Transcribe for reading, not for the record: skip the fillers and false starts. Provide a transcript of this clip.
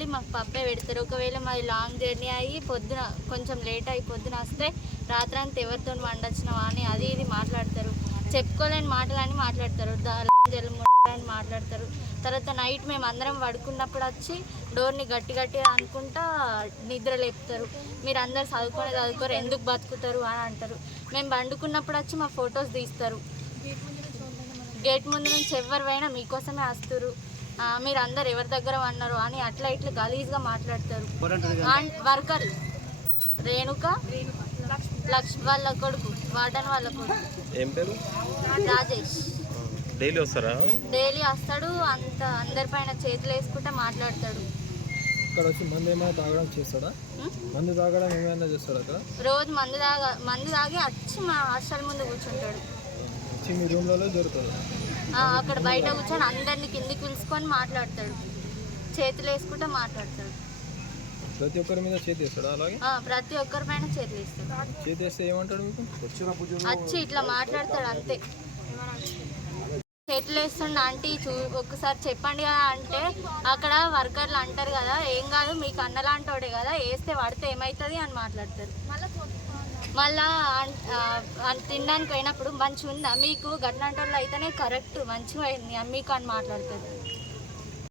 Daily మాకు పప్పే పెడతారు. ఒకవేళ మాది లాంగ్ జర్నీ అయ్యి పొద్దున కొంచెం లేట్ అయ్యి పొద్దున వస్తే రాత్రంతా ఎవరితో వండొచ్చినావా అని అది ఇది మాట్లాడతారు. చెప్పుకోలేని మాటలని మాట్లాడతారు, అని మాట్లాడతారు. తర్వాత నైట్ మేము అందరం పడుకున్నప్పుడు వచ్చి డోర్ని గట్టి గట్టిగా అనుకుంటా నిద్ర లేపుతారు. మీరు అందరు చదువుకోరు, ఎందుకు బతుకుతారు అని అంటారు. మేము పండుకున్నప్పుడు వచ్చి మా ఫొటోస్ తీస్తారు. గేట్ ముందు నుంచి ఎవరు పోయినా మీకోసమే వస్తారు, మీరు అందరు ఎవరి దగ్గర అన్నారు అని అట్లా ఇట్లా గలీజ్గా మాట్లాడతారు. వర్కర్ రేణుక వాళ్ళ కొడుకు, వార్డన్ వాళ్ళ కొడుకు. ఏం పేరు? రాజేష్. డైలీ వస్తారా? డైలీ వస్తాడు, అందరిపైన చేతులు వేసుకుంటా మాట్లాడతాడు. ఇక్కడ వచ్చి మందు ఏమైనా తాగడం చేస్తాడా? మందు తాగడం ఏమైనా చేస్తాడు అక్కడ? రోజు మందు తాగి వచ్చి మా హాస్టల్ ముందు కూర్చుంటాడు. వచ్చి మీ రూమ్లలో దొరుకుతుంది? అక్కడ బయట కూర్చొని అందరినీ కిందికి పిలుచుకొని మాట్లాడతాడు, చేతులు వేసుకుంటా మాట్లాడతాడు. ప్రతి ఒక్కరి మీద చేతి వేస్తాడు? అలాగే ప్రతి ఒక్కరి పైన చేతులు వేస్తాడు. చేతి వేస్తే ఏమంటాడు మీకు? వచ్చి ఇట్లా మాట్లాడతాడు అంతే. చేతులు వేస్తుండ ఆంటీ ఒక్కసారి చెప్పండి కదా అంటే అక్కడ వర్కర్లు అంటారు కదా, ఏం కాదు మీకు అన్నలాంటోడే కదా, వేస్తే పడితే ఏమవుతుంది అని మాట్లాడతారు. మళ్ళా తినడానికి పోయినప్పుడు మంచిగా ఉందా మీకు, గట్లంటోళ్ళు అయితేనే కరెక్ట్ మంచిగా అయింది మీకు అని మాట్లాడతారు.